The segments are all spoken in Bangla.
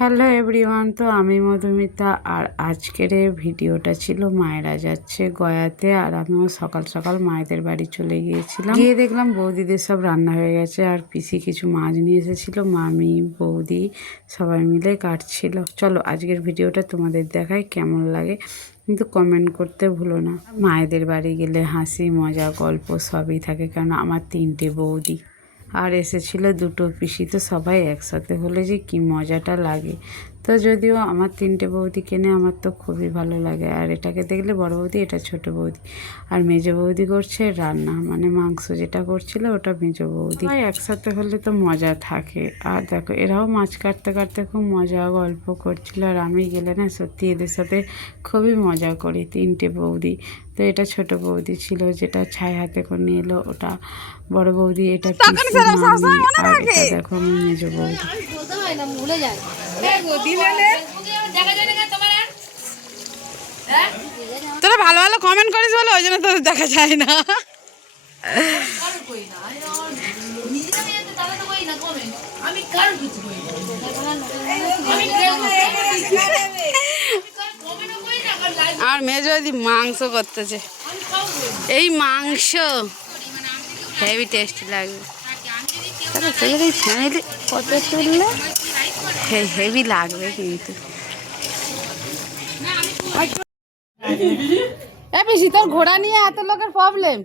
হ্যালো এভরিওয়ান, তো আমি মধুমিতা। আর আজকের এই ভিডিওটা ছিল মায়েরা যাচ্ছে গয়াতে। আর আমিও সকাল সকাল মায়েদের বাড়ি চলে গিয়েছিলাম। গিয়ে দেখলাম বৌদিদের সব রান্না হয়ে গেছে, আর পিসি কিছু মাছ নিয়ে এসেছিলো। মামি বৌদি সবাই মিলে কাটছিল। চলো আজকের ভিডিওটা তোমাদের দেখাই, কেমন লাগে কিন্তু কমেন্ট করতে ভুলো না। মায়েদের বাড়ি গেলে হাসি মজা গল্প সবই থাকে, কারণ আমার 3টে বৌদি আর এসেছিল 2টো পিসি। তো সবাই একসাথে হলে যে কি মজাটা লাগে। তো যদিও আমার 3টে বৌদি কেনে, আমার তো খুবই ভালো লাগে। আর এটাকে দেখলে বড় বৌদি, এটা ছোট বৌদি। আর মেজো বৌদি করছে রান্না, মানে মাংস যেটা করছিল ওটা মেজো বৌদি। একসাথে হলে তো মজা থাকে। আর দেখো এরাও মাছ কাটতে কাটতে খুব মজা গল্প করছিল। আর আমি গেলে না সত্যি এদের সাথে খুবই মজা করি। 3টে বৌদি। তো এটা ছোট বৌদি ছিল, যেটা ছাই হাতে করে নিয়ে এলো, ওটা বড় বৌদি। এটা পিসি মামি। আর এটা দেখো আমার মেজো বৌদি। তোরা ভালো ভালো কমেন্ট করিস বলে ওই জন্য তোদের দেখা যায় না। আর মেজো যদি মাংস করতেছে, এই মাংস হেভি টেস্টি লাগবে। ফ্যামিলি কত তুললে হেভি লাগবে কিন্তু। পিসি তোর ঘোড়া নিয়ে এত লোকের প্রবলেম?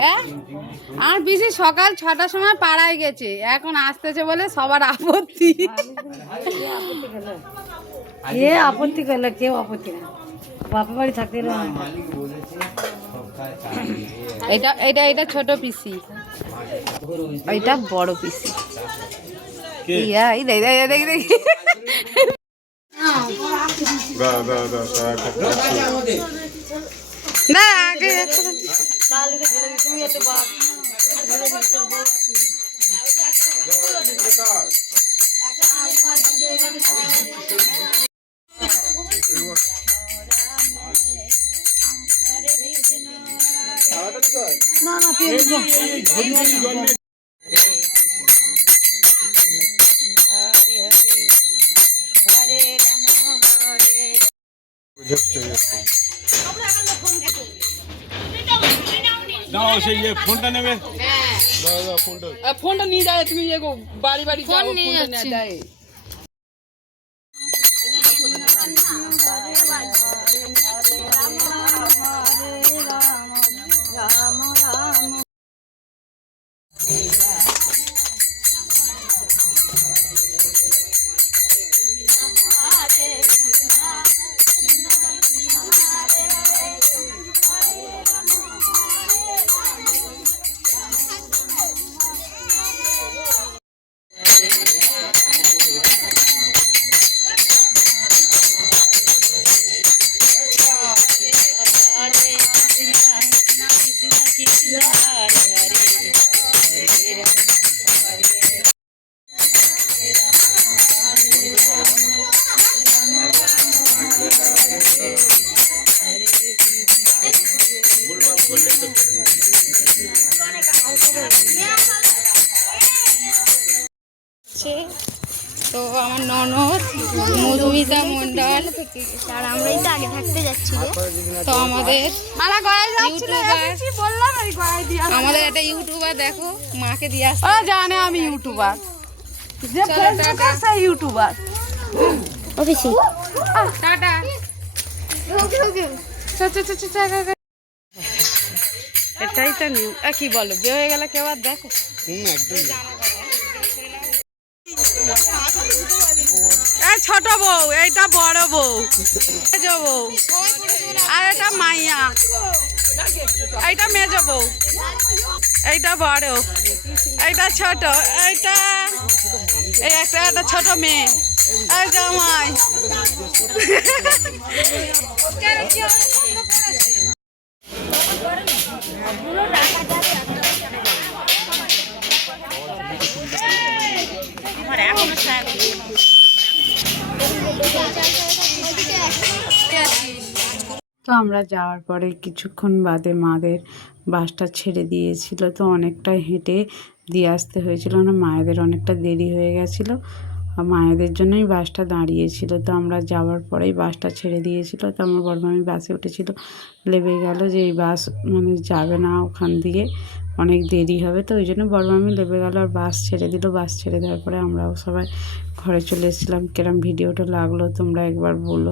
হ্যাঁ, আমার পিসি সকাল 6টার সময় পাড়ায় গেছে, এখন আসতেছে বলে সবার আপত্তি। কে আপত্তি করলো? কেউ আপত্তি না, বাপের বাড়ি থাকতে। এটা এটা এটা ছোট পিসি, এটা বড় পিসি। না আগে ফোনটা নেবে, ফোনটা নিয়ে যায়, তুমি বাড়ি বাড়ি ফোন নিয়ে যায়। তো আমার ননদ মধুমিতা মন্ডল, আর আমরাই তো আগে থাকতে যাচ্ছি। তো আমাদের আমাদের একটা ইউটিউবার, দেখো মাকে দিয়ে আসছে, জানে আমি ইউটিউবার, ইউটিউবার। টাটা। এটাই তো নিউ। কি বলো, বিয়ে হয়ে গেলে কেউ আর দেখো? ছোট বউ, এইটা বড় বউ, মেজো বউ, আর এটা মাইয়া, এইটা মেজো বউ, এইটা বড়, এইটা ছোট, এইটা এই একটা ছোট মেয়ে, এই জামাই। তো আমরা যাওয়ার পরে কিছুক্ষণ বাদে মাদের বাসটা ছেড়ে দিয়েছিল। তো অনেকটা হেঁটে দিয়ে আসতে হয়েছিল না, মায়েদের অনেকটা দেরি হয়ে গেছিলো। মায়েদের জন্যই বাসটা দাঁড়িয়েছিল। তো আমরা যাওয়ার পরেই বাসটা ছেড়ে দিয়েছিল। তো আমার বড়মামি বাসে উঠেছিল, লেবে গেল যে এই বাস মানে যাবে না ওখান দিয়ে, অনেক দেরি হবে। তো ওই জন্য বড়মামি লেবে গেল আর বাস ছেড়ে দিল। বাস ছেড়ে দেওয়ার পরে আমরাও সবাই ঘরে চলে এসেছিলাম। কিরম ভিডিওটা লাগলো তোমরা একবার বলো।